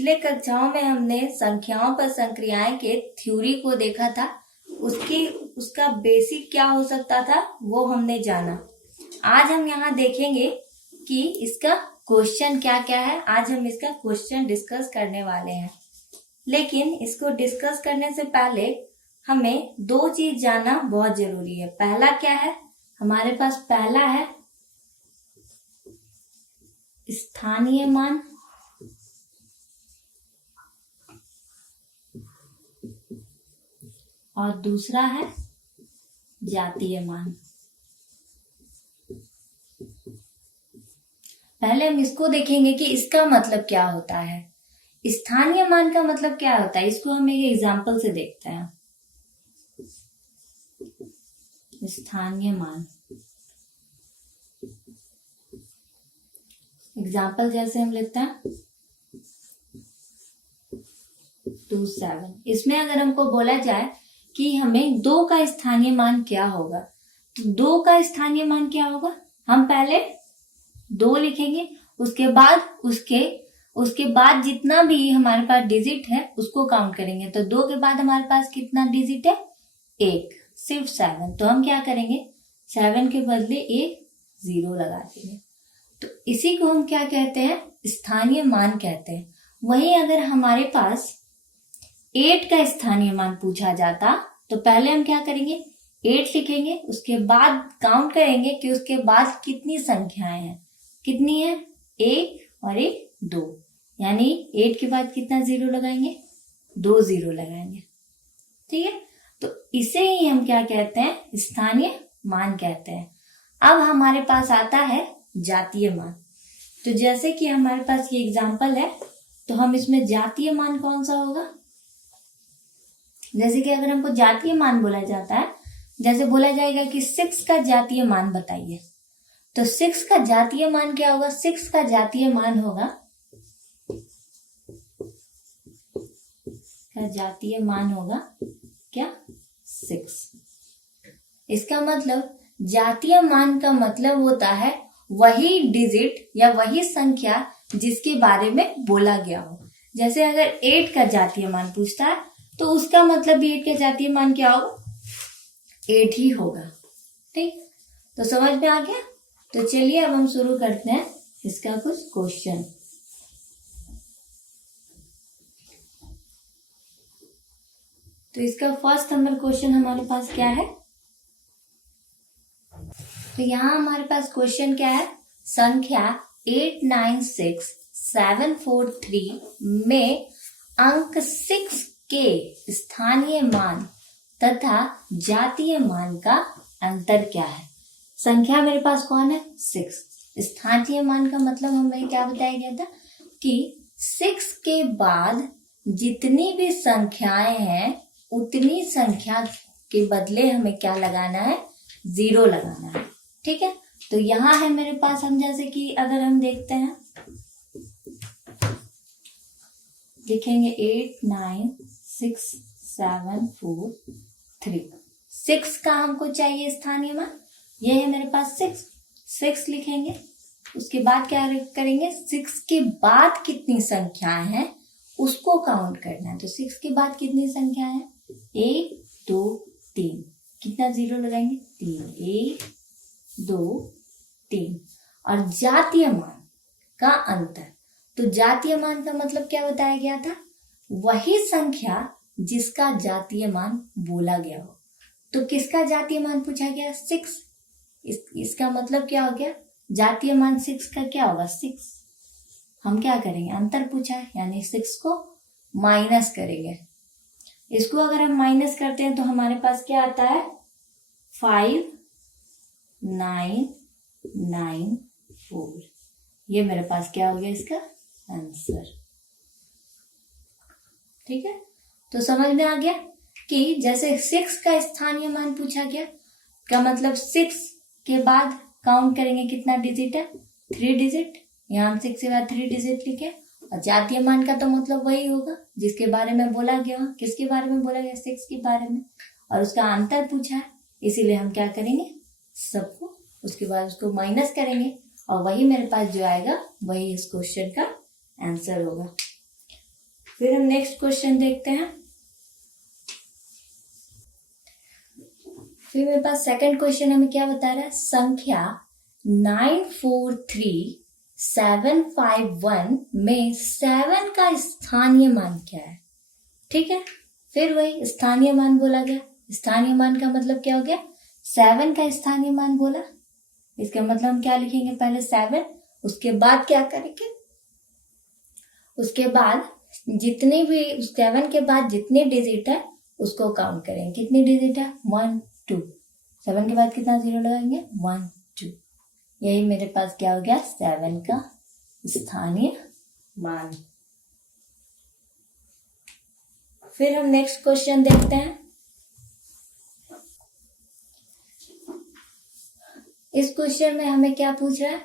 पिछले कक्षाओं में हमने संख्याओं पर संक्रियाएं के थ्योरी को देखा था। उसका बेसिक क्या हो सकता था वो हमने जाना। आज हम यहाँ देखेंगे कि इसका क्वेश्चन क्या क्या है। आज हम इसका क्वेश्चन डिस्कस करने वाले हैं, लेकिन इसको डिस्कस करने से पहले हमें दो चीज जानना बहुत जरूरी है। पहला क्या है, हमारे पास पहला है स्थानीय मान, और दूसरा है जातीय मान। पहले हम इसको देखेंगे कि इसका मतलब क्या होता है। स्थानीय मान का मतलब क्या होता है, इसको हम एक एग्जाम्पल से देखते हैं। स्थानीय मान एग्जाम्पल जैसे हम लेते हैं 27। इसमें अगर हमको बोला जाए कि हमें 2 का स्थानीय मान क्या होगा, तो 2 का स्थानीय मान क्या होगा, हम पहले 2 लिखेंगे, उसके बाद जितना भी हमारे पास डिजिट है उसको काउंट करेंगे। तो 2 के बाद हमारे पास कितना डिजिट है, 1, सिर्फ 7। तो हम क्या करेंगे, 7 के बदले एक 0 लगा देंगे। तो इसी को हम क्या कहते हैं, स्थानीय मान कहते हैं। वहीं अगर हमारे पास 8 का स्थानीय मान पूछा जाता तो पहले हम क्या करेंगे, 8 लिखेंगे, उसके बाद काउंट करेंगे कि उसके बाद कितनी संख्याएं हैं। कितनी है, 1 और 1 2, यानी 8 के बाद कितना 0 लगाएंगे, 2 0 लगाएंगे। ठीक है, तो इसे ही हम क्या कहते हैं, स्थानीय मान कहते हैं। अब हमारे पास आता है जातीय मान। तो जैसे कि हमारे पास ये एग्जाम्पल है, तो हम इसमें जातीय मान कौन सा होगा। जैसे कि अगर हमको जातीय मान बोला जाता है, जैसे बोला जाएगा कि 6 का जातीय मान बताइए, तो 6 का जातीय मान क्या होगा, 6 का जातीय मान होगा, क्या, 6। इसका मतलब जातीय मान का मतलब होता है वही डिजिट या वही संख्या जिसके बारे में बोला गया हो। जैसे अगर 8 का जातीय मान पूछता है तो उसका मतलब भी 8 का जातीय मान क्या होगा, 8 ही होगा। ठीक, तो समझ में आ गया। तो चलिए अब हम शुरू करते हैं इसका कुछ क्वेश्चन। तो इसका फर्स्ट नंबर क्वेश्चन हमारे पास क्या है, तो यहाँ हमारे पास क्वेश्चन क्या है, संख्या 896743 में अंक 6 के स्थानीय मान तथा जातीय मान का अंतर क्या है। संख्या मेरे पास कौन है, 6। स्थानीय मान का मतलब हमें क्या बताया गया था कि 6 के बाद जितनी भी संख्याएं हैं उतनी संख्या के बदले हमें क्या लगाना है, 0 लगाना है। ठीक है, तो यहाँ है मेरे पास, हम जैसे कि अगर हम देखते हैं, लिखेंगे 896743। 6 का हमको चाहिए स्थानीय मान, ये है मेरे पास 6 लिखेंगे। उसके बाद क्या करेंगे, 6 के बाद कितनी संख्याएं हैं उसको काउंट करना है। तो 6 के बाद कितनी संख्याएं हैं, 1 2 3, कितना 0 लगाएंगे, 3, 1 2 3। और जातीय मान का अंतर, तो जातीय मान का मतलब क्या बताया गया था, वही संख्या जिसका जातीय मान बोला गया हो। तो किसका जातीय मान पूछा गया, 6। इसका मतलब क्या हो गया, जातीय मान 6 का क्या होगा, 6। हम क्या करेंगे, अंतर पूछा है यानी 6 को माइनस करेंगे। इसको अगर हम माइनस करते हैं तो हमारे पास क्या आता है, 5994। ये मेरे पास क्या हो गया, इसका आंसर। ठीक है, तो समझ में आ गया कि जैसे 6 का स्थानीय मान पूछा गया, का मतलब 6 के बाद काउंट करेंगे कितना डिजिट है, 3 डिजिट। यहाँ हम 6 के बाद 3 डिजिट लिखे। और जातीय मान का तो मतलब वही होगा जिसके बारे में बोला गया। किसके बारे में बोला गया, 6 के बारे में, और उसका अंतर पूछा है, इसीलिए हम क्या करेंगे, सबको उसके बाद उसको माइनस करेंगे और वही मेरे पास जो आएगा वही इस क्वेश्चन का आंसर होगा। फिर हम नेक्स्ट क्वेश्चन देखते हैं। फिर मेरे पास सेकंड क्वेश्चन हमें क्या बता रहा है, संख्या 943751 में 7 का स्थानीय मान क्या है। ठीक है, फिर वही स्थानीय मान बोला गया। स्थानीय मान का मतलब क्या हो गया, 7 का स्थानीय मान बोला, इसका मतलब हम क्या लिखेंगे, पहले 7, उसके बाद क्या करेंगे, उसके बाद जितने भी 7 के बाद जितने डिजिट है उसको काउंट करेंगे। कितनी डिजिट है, 1 2, 7 के बाद कितना जीरो लगाएंगे, 1 2। यही मेरे पास क्या हो गया, 7 का स्थानीय मान। फिर हम नेक्स्ट क्वेश्चन देखते हैं। इस क्वेश्चन में हमें क्या पूछ रहा है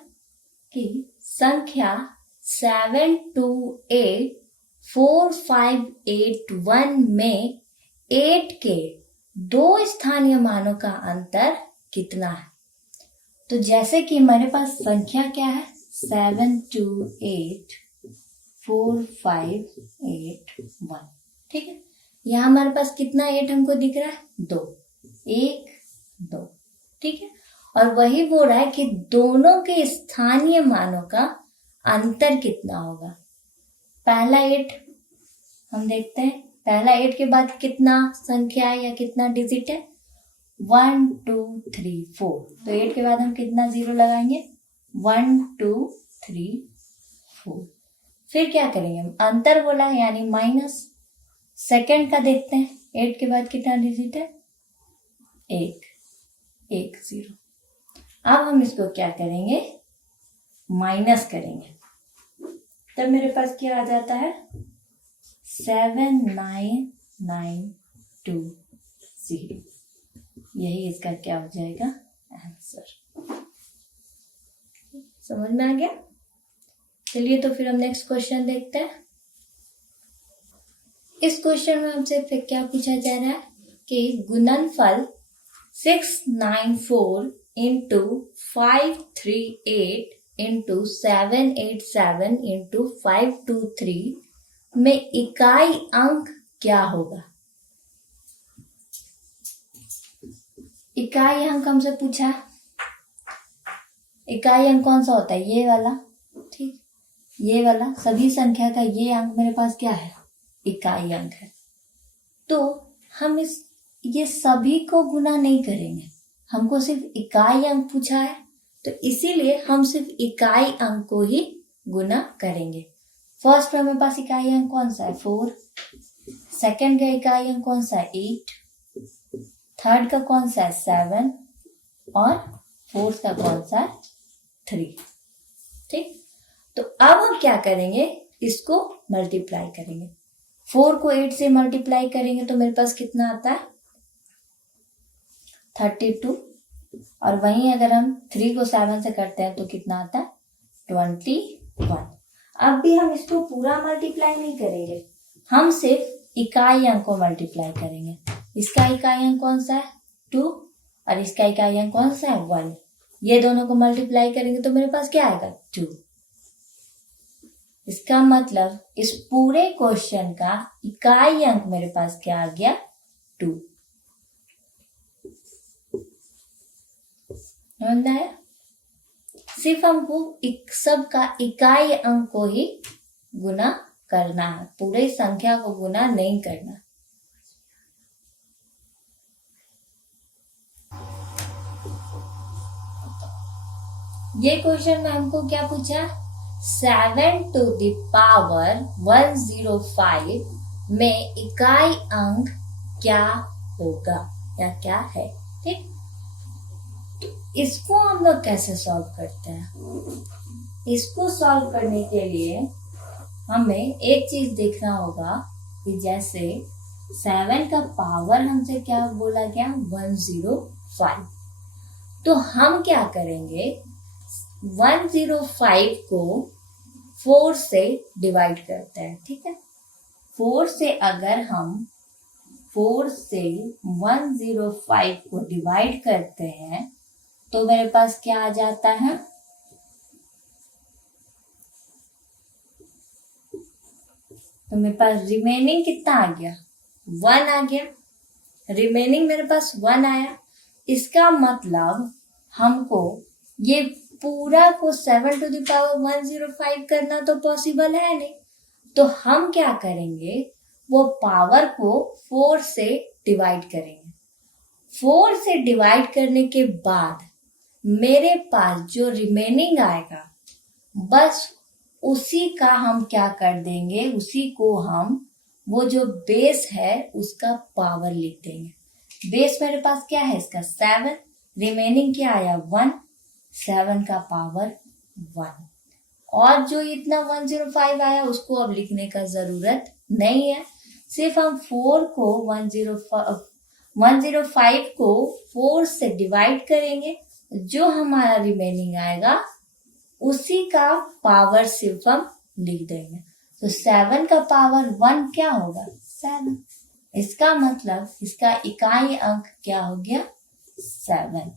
कि संख्या 728458 में 8 के 2 स्थानीय मानों का अंतर कितना है। तो जैसे कि हमारे पास संख्या क्या है, 728458 ठीक है। यहाँ हमारे पास कितना 8 हमको दिख रहा है, 2, 1 2 ठीक है। और वही बोल रहा है कि दोनों के स्थानीय मानों का अंतर कितना होगा। पहला 8 हम देखते हैं, पहला 8 के बाद कितना संख्या है या कितना डिजिट है, 1 2 3 4। तो 8 के बाद हम कितना जीरो लगाएंगे, 1 2 3 4। फिर क्या करेंगे हम, अंतर बोला है यानी माइनस। सेकंड का देखते हैं, 8 के बाद कितना डिजिट है, 1 1 0। अब हम इसको क्या करेंगे, माइनस करेंगे, तब मेरे पास क्या आ जाता है, 7992 0। यही इसका क्या हो जाएगा, आंसर। समझ में आ गया। चलिए तो फिर हम नेक्स्ट क्वेश्चन देखते हैं। इस क्वेश्चन में हमसे फिर क्या पूछा जा रहा है कि गुणनफल 694 इंटू 538 इंटू 787 इंटू 523 में इकाई अंक क्या होगा। इकाई अंक हमसे पूछा, इकाई अंक कौन सा होता है, ये वाला, ठीक, ये वाला सभी संख्या का ये अंक मेरे पास क्या है, इकाई अंक है। तो हम ये सभी को गुना नहीं करेंगे, हमको सिर्फ इकाई अंक पूछा है, तो इसीलिए हम सिर्फ इकाई अंक को ही गुना करेंगे। फर्स्ट में मेरे पास इकाई अंक कौन सा है, 4। सेकंड का इकाई अंक कौन सा है, 8। थर्ड का कौन सा है, 7। और फोर्थ का कौन सा है, 3। ठीक, तो अब हम क्या करेंगे, इसको मल्टीप्लाई करेंगे। 4 को 8 से मल्टीप्लाई करेंगे तो मेरे पास कितना आता है, 32। और वहीं अगर हम 3 को 7 से करते हैं तो कितना आता है, 21। अब भी हम इसको पूरा मल्टीप्लाई नहीं करेंगे, हम सिर्फ इकाई अंक को मल्टीप्लाई करेंगे। इसका इकाई अंक कौन सा है, 2, और इसका इकाई अंक कौन सा है, 1। ये दोनों को मल्टीप्लाई करेंगे तो मेरे पास क्या आएगा, 2। इसका मतलब इस पूरे क्वेश्चन का इकाई अंक मेरे पास क्या आ गया, 2। समझ आया। सिर्फ हमको सब का इकाई अंक को ही गुना करना है, पूरे संख्या को गुना नहीं करना। ये क्वेश्चन में हमको क्या पूछा, 7 to the power 105 में इकाई अंक क्या होगा या क्या है। ठीक, तो इसको हम लोग कैसे सॉल्व करते हैं, इसको सॉल्व करने के लिए हमें एक चीज देखना होगा कि जैसे 7 का पावर हमसे क्या बोला गया, 105। तो हम क्या करेंगे, 105 को 4 से डिवाइड करते हैं। ठीक है, 4 से अगर हम 4 से 105 को डिवाइड करते हैं तो मेरे पास क्या आ जाता है, तो मेरे पास रिमेनिंग कितना आ गया, 1 आ गया। रिमेनिंग मेरे पास 1 आया। इसका मतलब हमको ये पूरा को 7 टू द पावर 105 करना तो पॉसिबल है नहीं, तो हम क्या करेंगे, वो पावर को 4 से डिवाइड करेंगे। 4 से डिवाइड करने के बाद मेरे पास जो रिमेनिंग आएगा, बस उसी का हम क्या कर देंगे, उसी को हम वो जो बेस है उसका पावर लिख देंगे। बेस मेरे पास क्या है इसका 7, रिमेनिंग क्या आया 1, 7 का पावर 1। और जो इतना 105 आया उसको अब लिखने का जरूरत नहीं है, सिर्फ हम 4 को 105 को 4 से डिवाइड करेंगे, जो हमारा रिमेनिंग आएगा उसी का पावर सिर्फ हम लिख देंगे। तो 7 का पावर 1 क्या होगा 7। इसका मतलब इसका इकाई अंक क्या हो गया 7।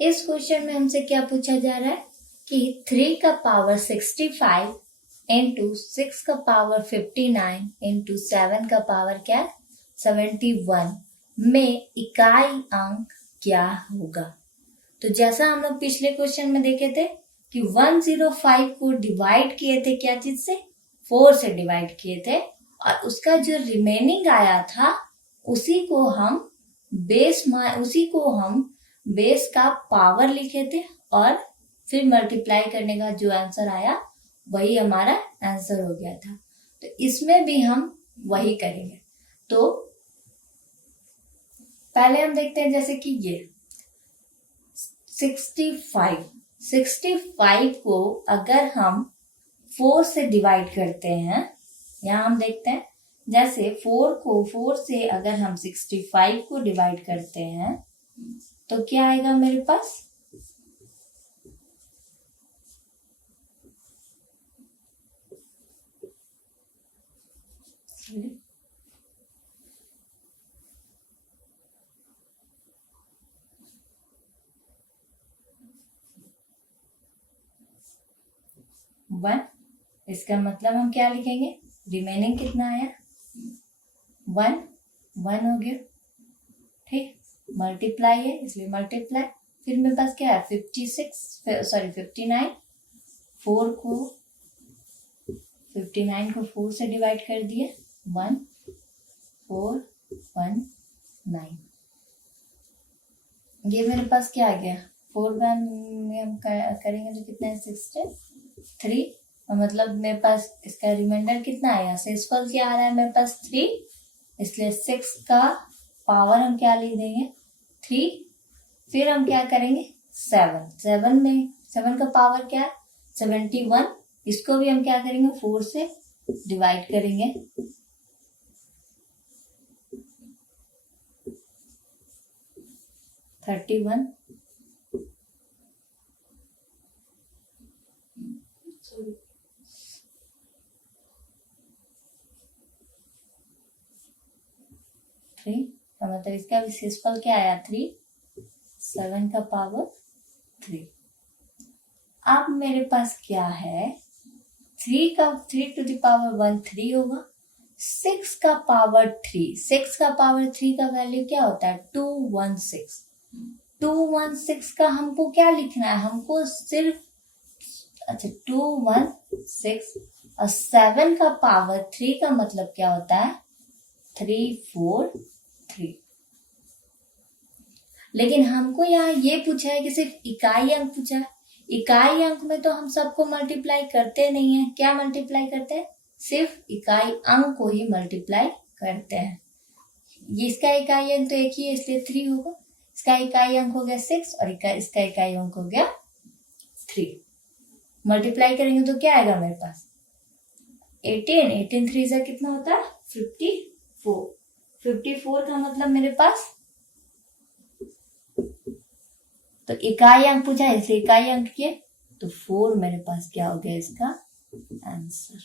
इस क्वेश्चन में हमसे क्या पूछा जा रहा है कि 3 का पावर 65 इंटू 6 का पावर 59 इंटू 7 का पावर क्या 71 में इकाई अंक क्या होगा। तो जैसा हम लोग पिछले क्वेश्चन में देखे थे कि 105 को डिवाइड किए थे क्या चीज से, 4 से डिवाइड किए थे, और उसका जो रिमेनिंग आया था उसी को हम बेस का पावर लिखे थे, और फिर मल्टीप्लाई करने का जो आंसर आया वही हमारा आंसर हो गया था। तो इसमें भी हम वही करेंगे। तो पहले हम देखते हैं जैसे कि ये 65 को अगर हम 4 से डिवाइड करते हैं, यहाँ हम देखते हैं जैसे 4 से अगर हम 65 को डिवाइड करते हैं तो क्या आएगा मेरे पास 1। इसका मतलब हम क्या लिखेंगे, रिमेनिंग कितना आया 1 हो गया, ठीक। मल्टीप्लाई है इसलिए मल्टीप्लाई, फिर मेरे पास क्या है 59, 59 को 4 से डिवाइड कर दिए 1419। ये मेरे पास क्या आ गया 4 में हम करेंगे तो कितना है 63, और मतलब मेरे पास इसका रिमाइंडर कितना आया, शेषफल क्या आ रहा है मेरे पास 3, इसलिए 6 का पावर हम क्या लिख देंगे 3। फिर हम क्या करेंगे 7 का पावर क्या है 71, इसको भी हम क्या करेंगे 4 से डिवाइड करेंगे, $31। मतलब इसका विशेषफल क्या आया 3, 7 का पावर 3। अब मेरे पास क्या है 3 टू द पावर 1 3 होगा, 6 का पावर 3 का वैल्यू क्या होता है 216 का हमको क्या लिखना है, हमको सिर्फ 216, और 7 का पावर 3 का मतलब क्या होता है 343। लेकिन हमको यहाँ ये पूछा है कि सिर्फ इकाई अंक पूछा है। इकाई अंक में तो हम सबको मल्टीप्लाई करते नहीं है, क्या मल्टीप्लाई करते हैं सिर्फ इकाई अंक को ही मल्टीप्लाई करते हैं। इसका इकाई अंक तो एक ही है इसलिए 3 होगा, इसका इकाई अंक हो गया 6 और इसका इकाई अंक हो गया 3। मल्टीप्लाई करेंगे तो क्या आएगा मेरे पास 18 3 से कितना होता है 54 का मतलब मेरे पास, तो इकाई अंक पूछा है इसलिए इकाई अंक किए, तो 4 मेरे पास क्या हो गया इसका आंसर।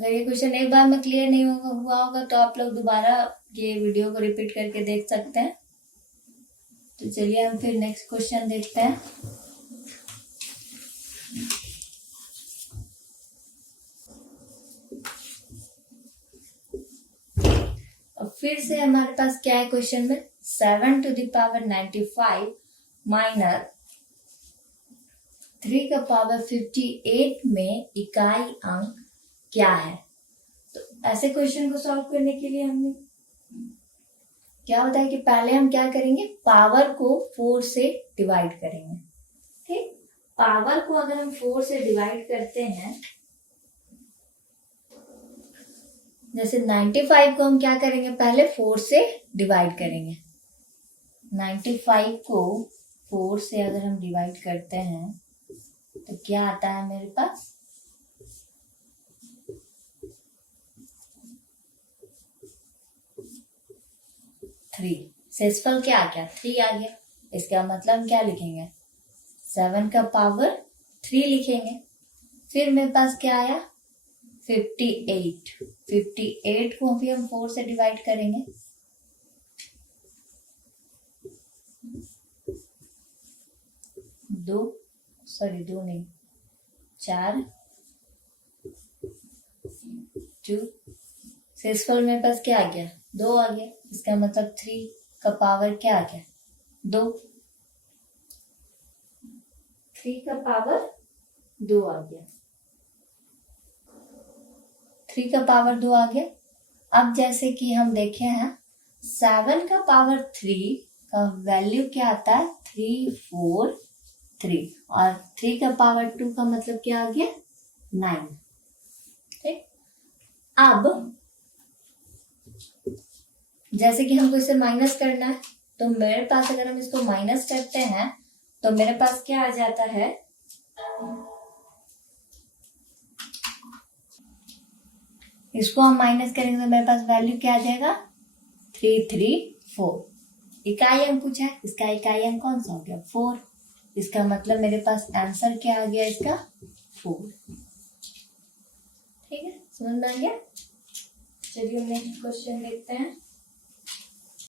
अगर ये क्वेश्चन एक बार में क्लियर नहीं हुआ होगा तो आप लोग दोबारा ये वीडियो को रिपीट करके देख सकते हैं। तो चलिए हम फिर नेक्स्ट क्वेश्चन देखते हैं। अब फिर से हमारे पास क्या है क्वेश्चन में, 7 to the power 95 माइनस 3 का पावर 58 में इकाई अंक क्या है। तो ऐसे क्वेश्चन को सॉल्व करने के लिए हमने क्या होता है कि पहले हम क्या करेंगे, पावर को 4 से डिवाइड करेंगे। ठीक, पावर को अगर हम 4 से डिवाइड करते हैं, जैसे 95 को हम क्या करेंगे, पहले 4 से डिवाइड करेंगे। 95 को 4 से अगर हम डिवाइड करते हैं तो क्या आता है मेरे पास, 3। शेषफल क्या आ गया, 3 आ गया। इसका मतलब हम क्या लिखेंगे, 7 का पावर 3 लिखेंगे। फिर मेरे पास क्या आया, 58। 58 को भी हम 4 से डिवाइड करेंगे। दो नहीं, 4 2। शेषफल मेरे पास क्या आ गया, 2 आ गया। इसका मतलब 3 का पावर क्या आ गया, 2। 3 का पावर 2 आ गया। 3 का पावर 2 आ गया। अब जैसे कि हम देखे हैं 7 का पावर 3 का वैल्यू क्या आता है, 343, और 3 का पावर 2 का मतलब क्या आ गया, 9। ठीक, अब जैसे कि हमको इसे माइनस करना है, तो मेरे पास अगर हम इसको माइनस करते हैं तो मेरे पास क्या आ जाता है, इसको हम माइनस करेंगे तो मेरे पास वैल्यू क्या आ जाएगा, 334। इकाई अंक पूछा है, इसका इकाई अंक कौन सा हो गया, 4। इसका मतलब मेरे पास आंसर क्या आ गया इसका, 4। ठीक है, समझ में आ गया। चलिए नेक्स्ट क्वेश्चन देखते हैं।